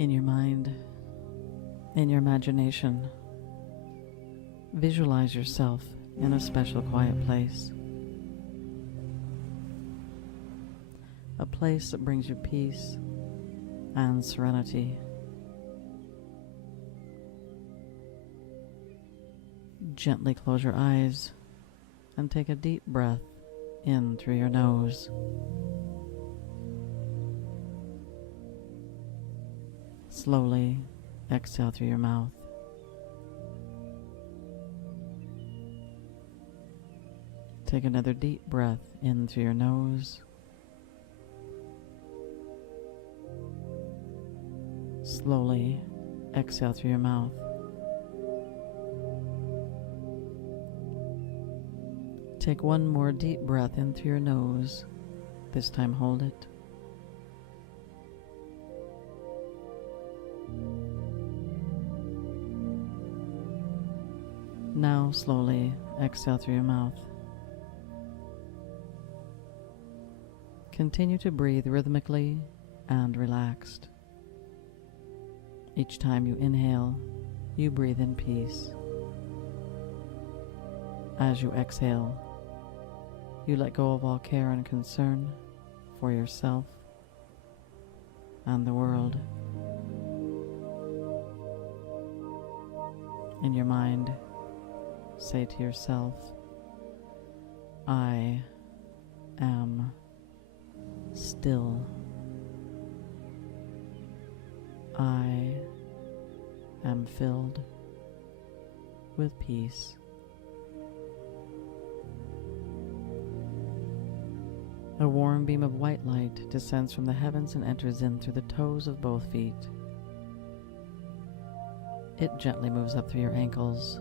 In your mind, in your imagination, visualize yourself in a special quiet place. A place that brings you peace and serenity. Gently close your eyes and take a deep breath in through your nose. Slowly exhale through your mouth. Take another deep breath in through your nose. Slowly exhale through your mouth. Take one more deep breath in through your nose. This time hold it. Now slowly exhale through your mouth. Continue to breathe rhythmically and relaxed. Each time you inhale, you breathe in peace. As you exhale, you let go of all care and concern for yourself and the world. In your mind, say to yourself, I am still. I am filled with peace. A warm beam of white light descends from the heavens and enters in through the toes of both feet. It gently moves up through your ankles,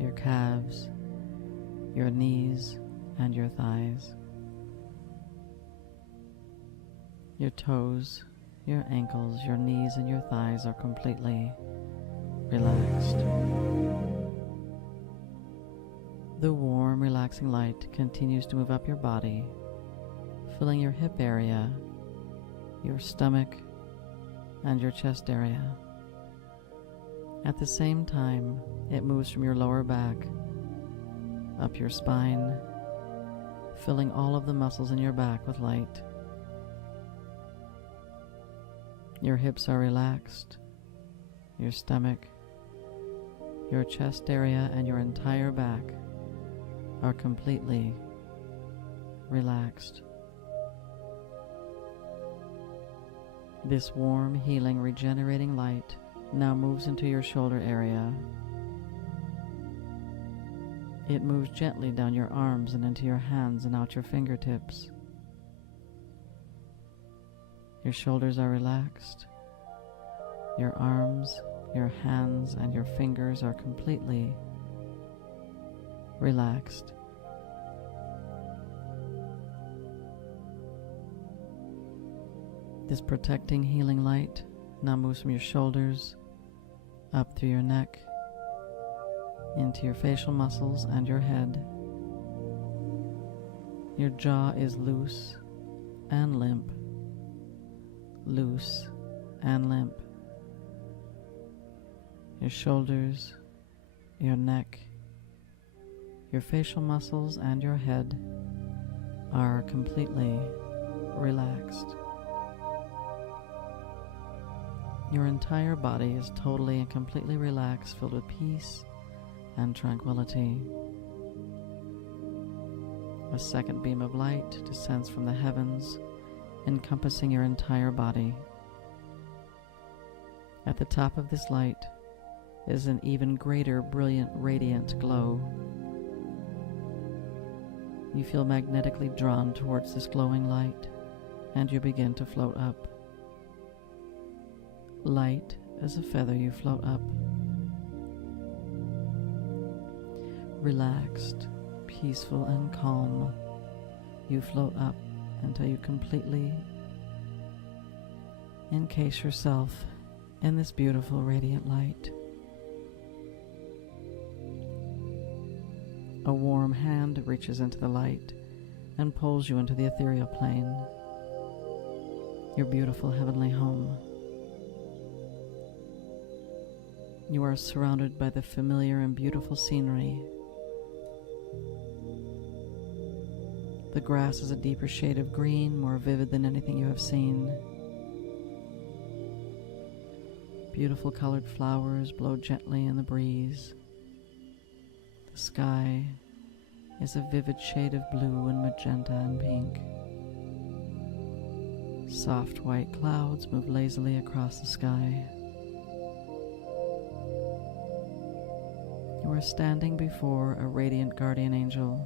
your calves, your knees, and your thighs. Your toes, your ankles, your knees, and your thighs are completely relaxed. The warm, relaxing light continues to move up your body, filling your hip area, your stomach, and your chest area. At the same time, it moves from your lower back, up your spine, filling all of the muscles in your back with light. Your hips are relaxed, your stomach, your chest area, and your entire back are completely relaxed. This warm, healing, regenerating light now moves into your shoulder area. It moves gently down your arms and into your hands and out your fingertips. Your shoulders are relaxed. Your arms, your hands, and your fingers are completely relaxed. This protecting, healing light now moves from your shoulders, up through your neck, into your facial muscles and your head. Your jaw is loose and limp, loose and limp. Your shoulders, your neck, your facial muscles, and your head are completely relaxed. Your entire body is totally and completely relaxed, filled with peace and tranquility. A second beam of light descends from the heavens, encompassing your entire body. At the top of this light is an even greater, brilliant, radiant glow. You feel magnetically drawn towards this glowing light, and you begin to float up. Light as a feather, you float up. Relaxed, peaceful, and calm, you float up until you completely encase yourself in this beautiful, radiant light. A warm hand reaches into the light and pulls you into the ethereal plane, your beautiful heavenly home. You are surrounded by the familiar and beautiful scenery. The grass is a deeper shade of green, more vivid than anything you have seen. Beautiful colored flowers blow gently in the breeze. The sky is a vivid shade of blue and magenta and pink. Soft white clouds move lazily across the sky. You are standing before a radiant guardian angel.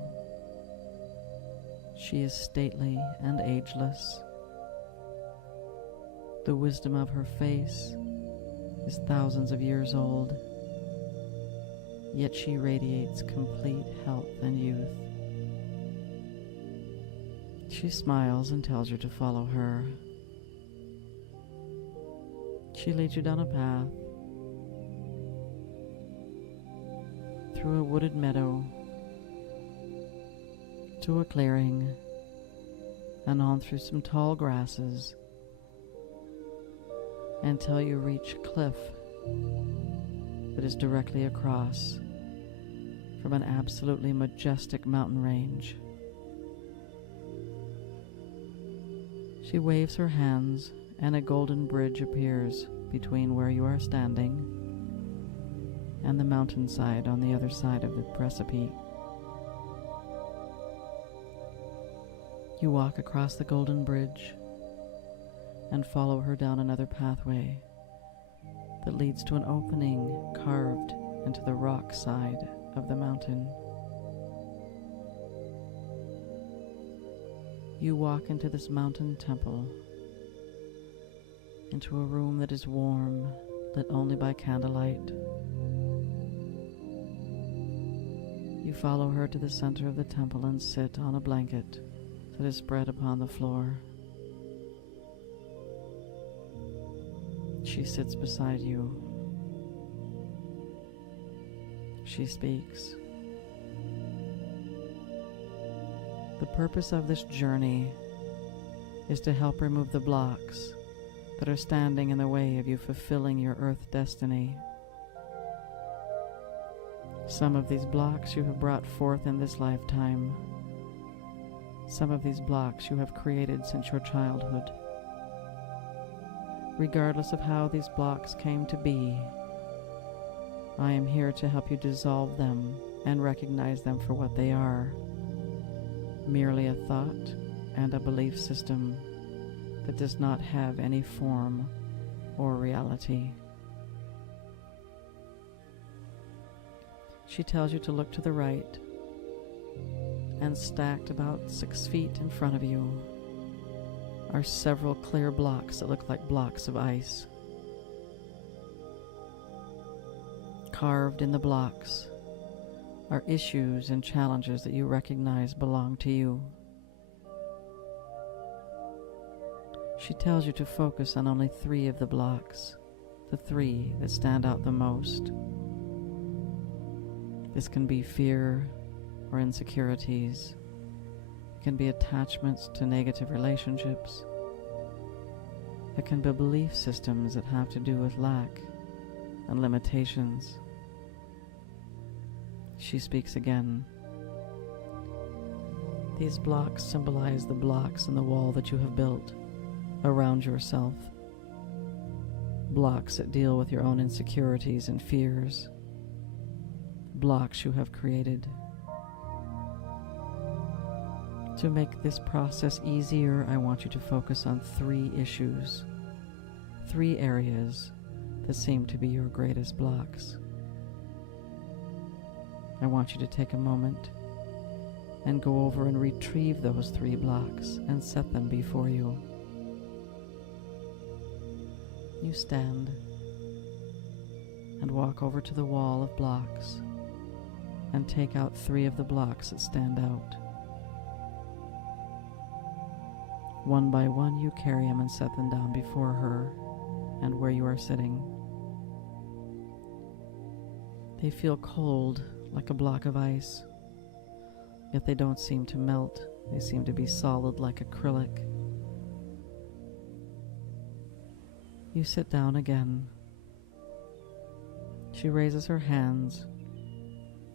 She is stately and ageless. The wisdom of her face is thousands of years old, yet she radiates complete health and youth. She smiles and tells you to follow her. She leads you down a path through a wooded meadow to a clearing and on through some tall grasses until you reach a cliff that is directly across from an absolutely majestic mountain range. She waves her hands and a golden bridge appears between where you are standing and the mountainside on the other side of the precipice. You walk across the golden bridge and follow her down another pathway that leads to an opening carved into the rock side of the mountain. You walk into this mountain temple, into a room that is warm, lit only by candlelight. You follow her to the center of the temple and sit on a blanket that is spread upon the floor. She sits beside you. She speaks. The purpose of this journey is to help remove the blocks that are standing in the way of you fulfilling your earth destiny. Some of these blocks you have brought forth in this lifetime. Some of these blocks you have created since your childhood. Regardless of how these blocks came to be, I am here to help you dissolve them and recognize them for what they are, merely a thought and a belief system that does not have any form or reality. She tells you to look to the right, and stacked about 6 feet in front of you are several clear blocks that look like blocks of ice. Carved in the blocks are issues and challenges that you recognize belong to you. She tells you to focus on only 3 of the blocks, the 3 that stand out the most. This can be fear or insecurities. It can be attachments to negative relationships. It can be belief systems that have to do with lack and limitations. She speaks again. These blocks symbolize the blocks in the wall that you have built around yourself. Blocks that deal with your own insecurities and fears. Blocks you have created. To make this process easier, I want you to focus on 3 issues, 3 areas that seem to be your greatest blocks. I want you to take a moment and go over and retrieve those 3 blocks and set them before you. You stand and walk over to the wall of blocks and take out 3 of the blocks that stand out. One by one, you carry them and set them down before her and where you are sitting. They feel cold, like a block of ice, yet they don't seem to melt. They seem to be solid like acrylic. You sit down again. She raises her hands,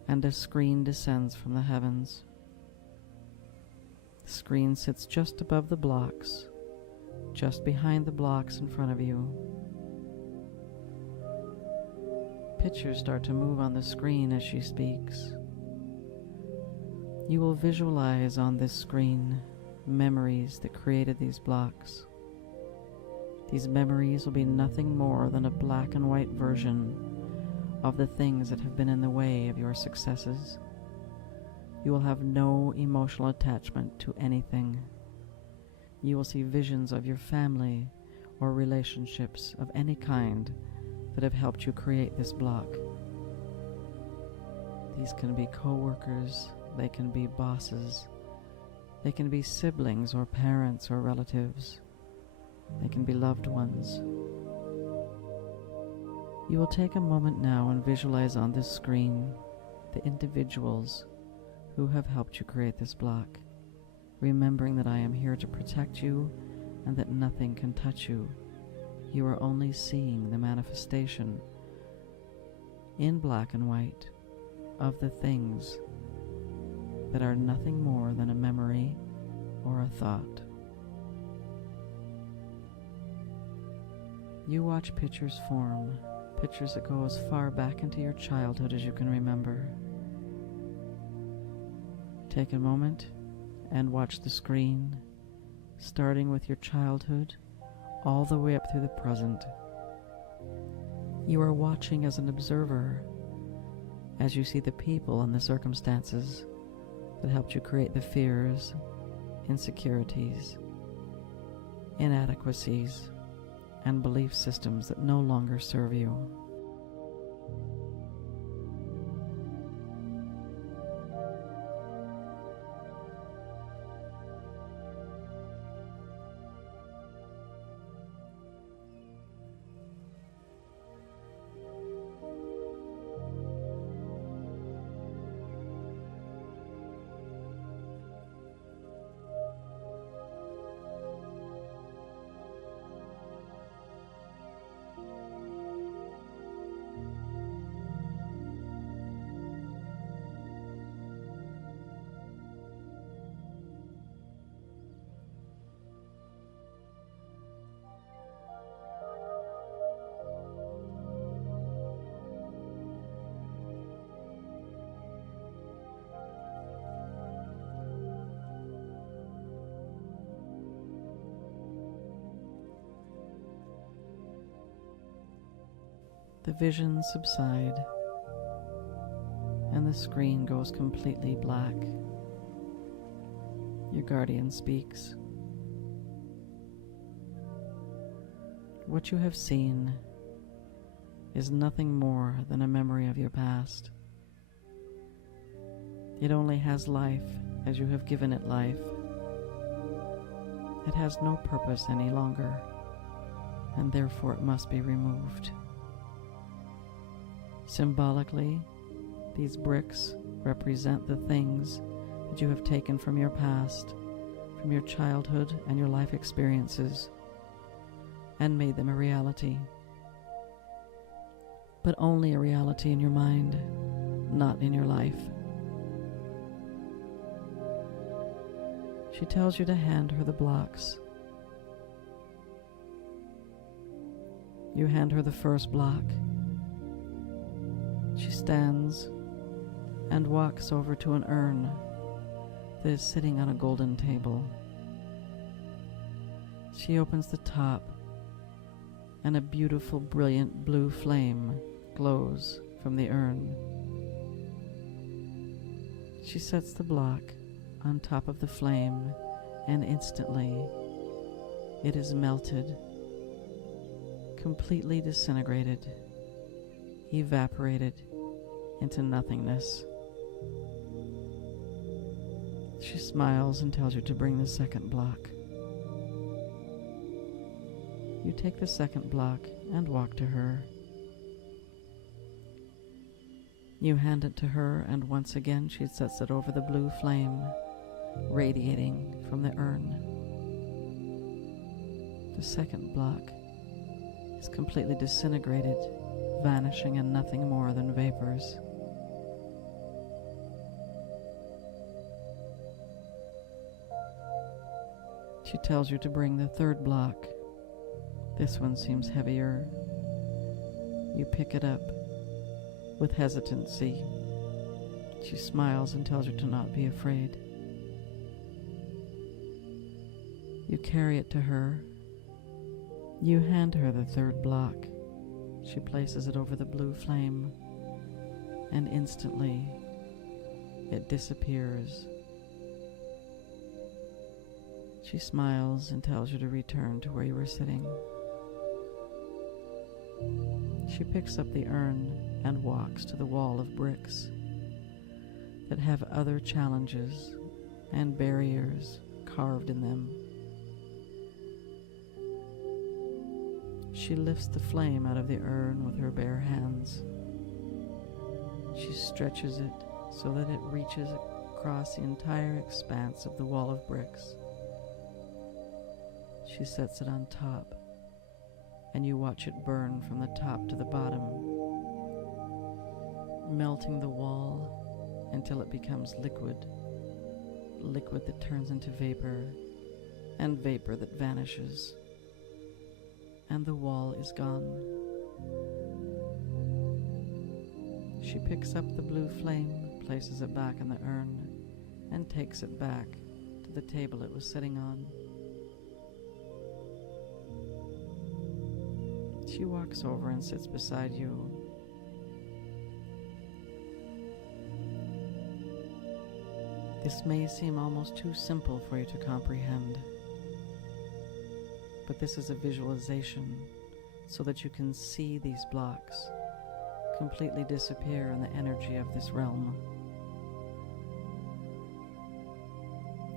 and a screen descends from the heavens. The screen sits just above the blocks, just behind the blocks in front of you. Pictures start to move on the screen as she speaks. You will visualize on this screen memories that created these blocks. These memories will be nothing more than a black and white version of the things that have been in the way of your successes. You will have no emotional attachment to anything. You will see visions of your family or relationships of any kind that have helped you create this block. These can be co-workers, they can be bosses, they can be siblings or parents or relatives, they can be loved ones. You will take a moment now and visualize on this screen the individuals who have helped you create this block, remembering that I am here to protect you and that nothing can touch you. You are only seeing the manifestation in black and white of the things that are nothing more than a memory or a thought. You watch pictures form, pictures that go as far back into your childhood as you can remember. Take a moment and watch the screen, starting with your childhood all the way up through the present. You are watching as an observer as you see the people and the circumstances that helped you create the fears, insecurities, inadequacies, and belief systems that no longer serve you. The visions subside, and the screen goes completely black. Your guardian speaks. What you have seen is nothing more than a memory of your past. It only has life as you have given it life. It has no purpose any longer, and therefore it must be removed. Symbolically, these bricks represent the things that you have taken from your past, from your childhood and your life experiences, and made them a reality. But only a reality in your mind, not in your life. She tells you to hand her the blocks. You hand her the first block. She stands and walks over to an urn that is sitting on a golden table. She opens the top, and a beautiful, brilliant blue flame glows from the urn. She sets the block on top of the flame, and instantly it is melted, completely disintegrated, evaporated into nothingness. She smiles and tells you to bring the second block. You take the second block and walk to her. You hand it to her, and once again she sets it over the blue flame, radiating from the urn. The second block is completely disintegrated, vanishing and nothing more than vapors. She tells you to bring the third block. This one seems heavier. You pick it up with hesitancy. She smiles and tells you to not be afraid. You carry it to her. You hand her the third block. She places it over the blue flame, and instantly it disappears. She smiles and tells you to return to where you were sitting. She picks up the urn and walks to the wall of bricks that have other challenges and barriers carved in them. She lifts the flame out of the urn with her bare hands. She stretches it so that it reaches across the entire expanse of the wall of bricks. She sets it on top, and you watch it burn from the top to the bottom, melting the wall until it becomes liquid, liquid that turns into vapor, and vapor that vanishes, and the wall is gone. She picks up the blue flame, places it back in the urn, and takes it back to the table it was sitting on. She walks over and sits beside you. This may seem almost too simple for you to comprehend, but this is a visualization so that you can see these blocks completely disappear in the energy of this realm.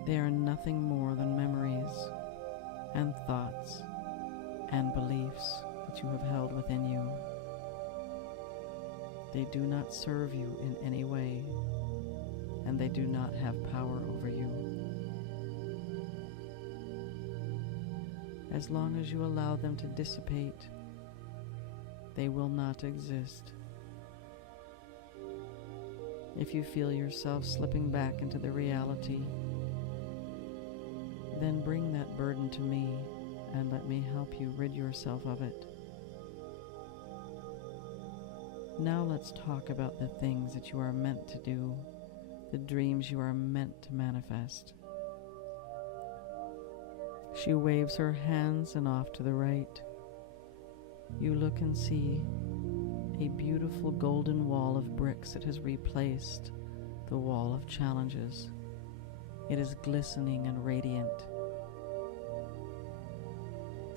They are nothing more than memories and thoughts and beliefs that you have held within you. They do not serve you in any way, and they do not have power over you. As long as you allow them to dissipate, they will not exist. If you feel yourself slipping back into the reality, then bring that burden to me and let me help you rid yourself of it. Now let's talk about the things that you are meant to do, the dreams you are meant to manifest. She waves her hands and off to the right. You look and see a beautiful golden wall of bricks that has replaced the wall of challenges. It is glistening and radiant.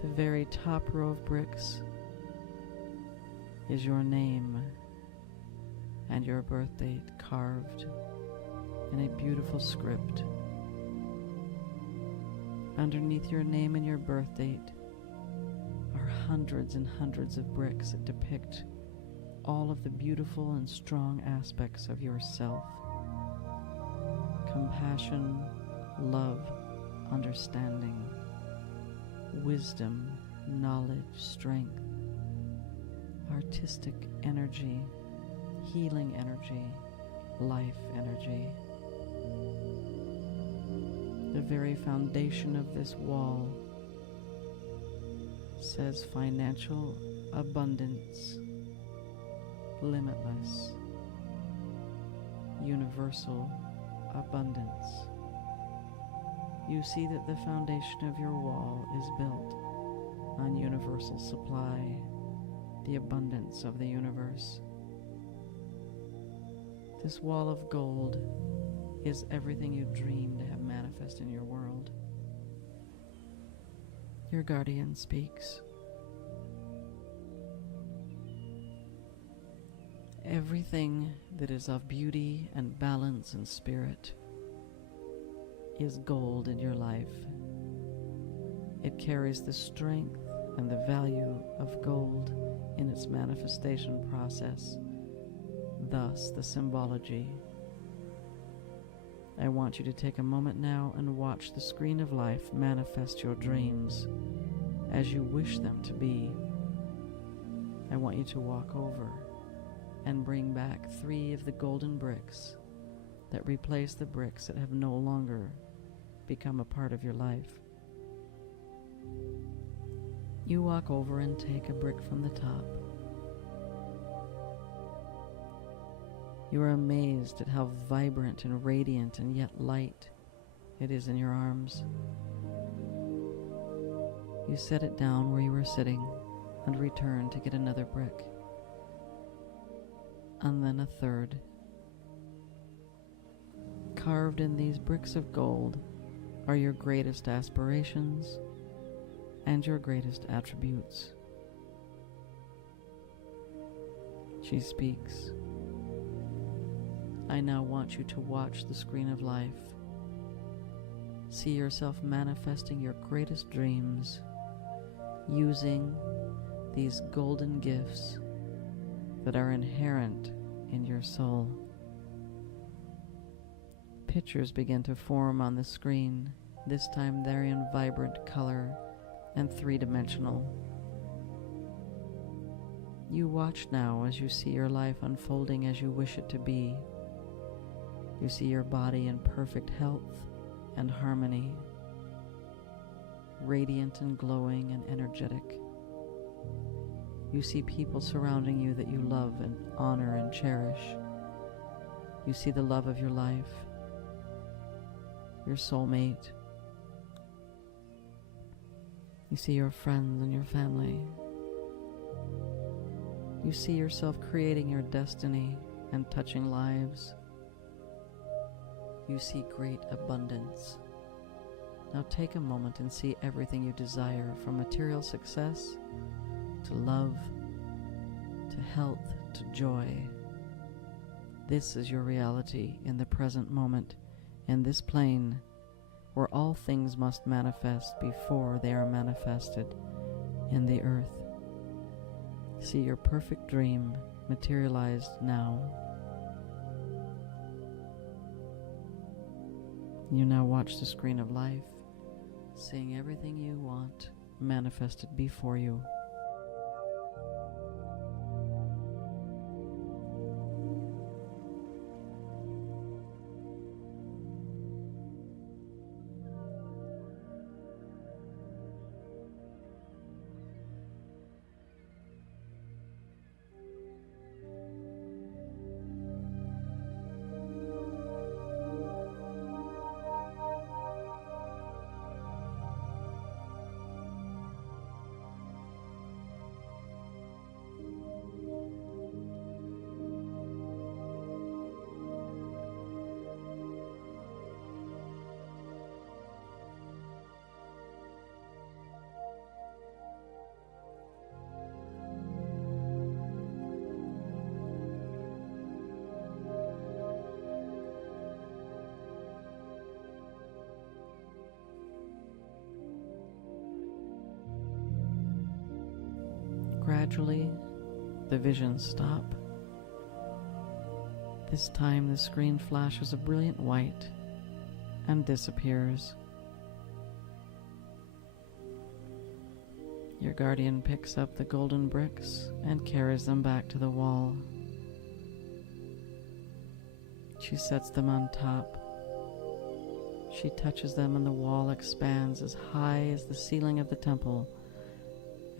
The very top row of bricks is your name and your birth date carved in a beautiful script. Underneath your name and your birth date are hundreds and hundreds of bricks that depict all of the beautiful and strong aspects of yourself. Compassion, love, understanding, wisdom, knowledge, strength, artistic energy, healing energy, life energy. The very foundation of this wall says financial abundance, limitless, universal abundance. You see that the foundation of your wall is built on universal supply, the abundance of the universe. This wall of gold is everything you dream to have manifest in your world. Your guardian speaks. Everything that is of beauty and balance and spirit is gold in your life. It carries the strength and the value of gold in its manifestation process, thus the symbology. I want you to take a moment now and watch the screen of life manifest your dreams as you wish them to be. I want you to walk over and bring back 3 of the golden bricks that replace the bricks that have no longer become a part of your life. You walk over and take a brick from the top. You are amazed at how vibrant and radiant and yet light it is in your arms. You set it down where you were sitting and return to get another brick, and then a third. Carved in these bricks of gold are your greatest aspirations and your greatest attributes. She speaks. I now want you to watch the screen of life. See yourself manifesting your greatest dreams using these golden gifts that are inherent in your soul. Pictures begin to form on the screen. This time they're in vibrant color and 3-dimensional. You watch now as you see your life unfolding as you wish it to be. You see your body in perfect health and harmony, radiant and glowing and energetic. You see people surrounding you that you love and honor and cherish. You see the love of your life, your soulmate. You see your friends and your family. You see yourself creating your destiny and touching lives. You see great abundance. Now take a moment and see everything you desire, from material success to love to health to joy. This is your reality in the present moment, in this plane where all things must manifest before they are manifested in the earth. See your perfect dream materialized now. You now watch the screen of life, seeing everything you want manifested before you. Gradually, the visions stop. This time the screen flashes a brilliant white and disappears. Your guardian picks up the golden bricks and carries them back to the wall. She sets them on top. She touches them and the wall expands as high as the ceiling of the temple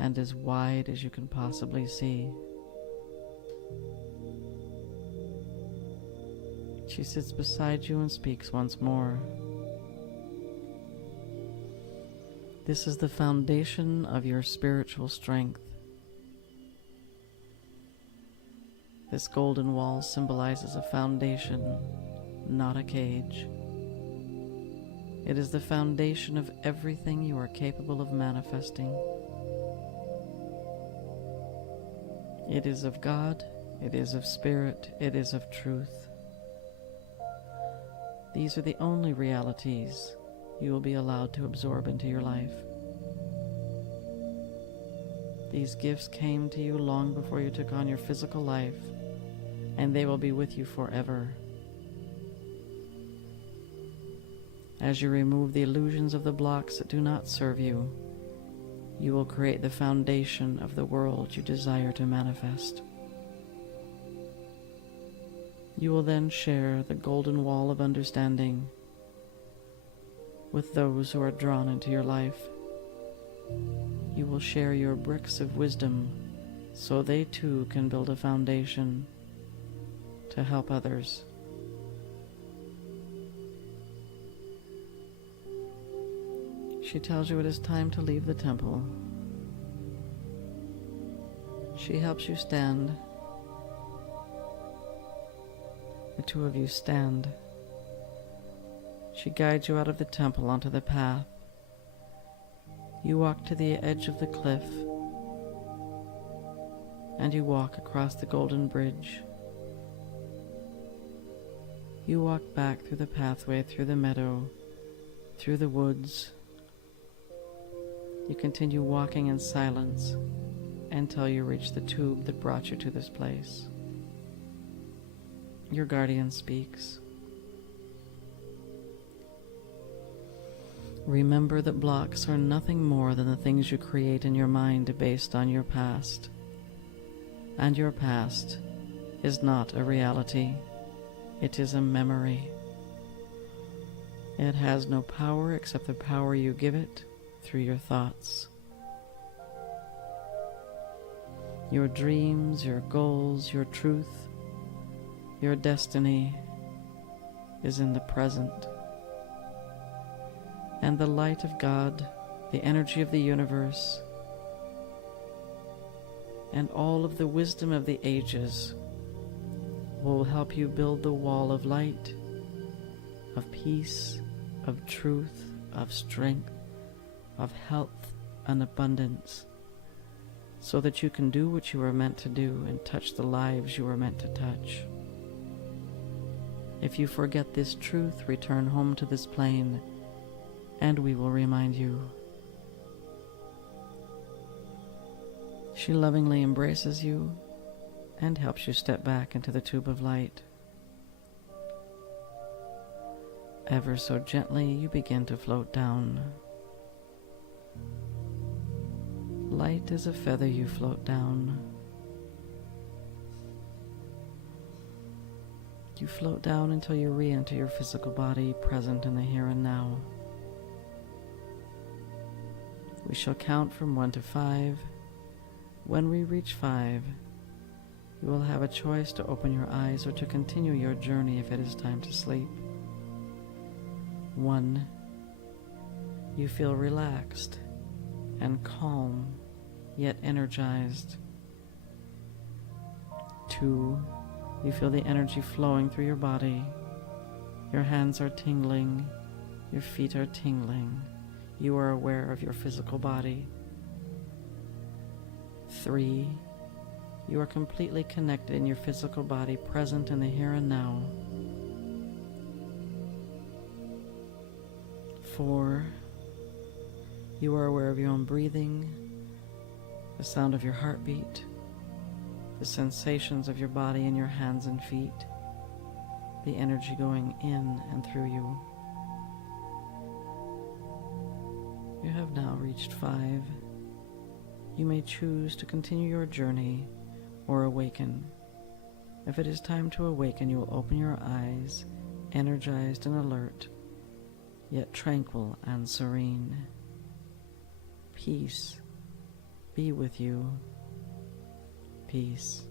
and as wide as you can possibly see. She sits beside you and speaks once more. This is the foundation of your spiritual strength. This golden wall symbolizes a foundation, not a cage. It is the foundation of everything you are capable of manifesting. It is of God, it is of spirit, it is of truth. These are the only realities you will be allowed to absorb into your life. These gifts came to you long before you took on your physical life, and they will be with you forever. As you remove the illusions of the blocks that do not serve you, you will create the foundation of the world you desire to manifest. You will then share the golden wall of understanding with those who are drawn into your life. You will share your bricks of wisdom so they too can build a foundation to help others. She tells you it is time to leave the temple. She helps you stand. The two of you stand. She guides you out of the temple onto the path. You walk to the edge of the cliff, and you walk across the golden bridge. You walk back through the pathway, through the meadow, through the woods. You continue walking in silence until you reach the tube that brought you to this place. Your guardian speaks. Remember that blocks are nothing more than the things you create in your mind based on your past. And your past is not a reality. It is a memory. It has no power except the power you give it through your thoughts. Your dreams, your goals, your truth, your destiny is in the present. And the light of God, the energy of the universe, and all of the wisdom of the ages will help you build the wall of light, of peace, of truth, of strength, of health and abundance, so that you can do what you were meant to do and touch the lives you were meant to touch. If you forget this truth, return home to this plane, and we will remind you. She lovingly embraces you and helps you step back into the tube of light. Ever so gently, you begin to float down. Light as a feather, you float down. You float down until you re-enter your physical body, present in the here and now. We shall count from 1 to 5. When we reach 5, you will have a choice to open your eyes or to continue your journey if it is time to sleep. 1. You feel relaxed and calm, yet energized. 2. You feel the energy flowing through your body. Your hands are tingling. Your feet are tingling. You are aware of your physical body. 3. You are completely connected in your physical body, present in the here and now. 4. You are aware of your own breathing, the sound of your heartbeat, the sensations of your body in your hands and feet, the energy going in and through you. You have now reached 5. You may choose to continue your journey or awaken. If it is time to awaken, you will open your eyes, energized and alert, yet tranquil and serene. Peace be with you. Peace.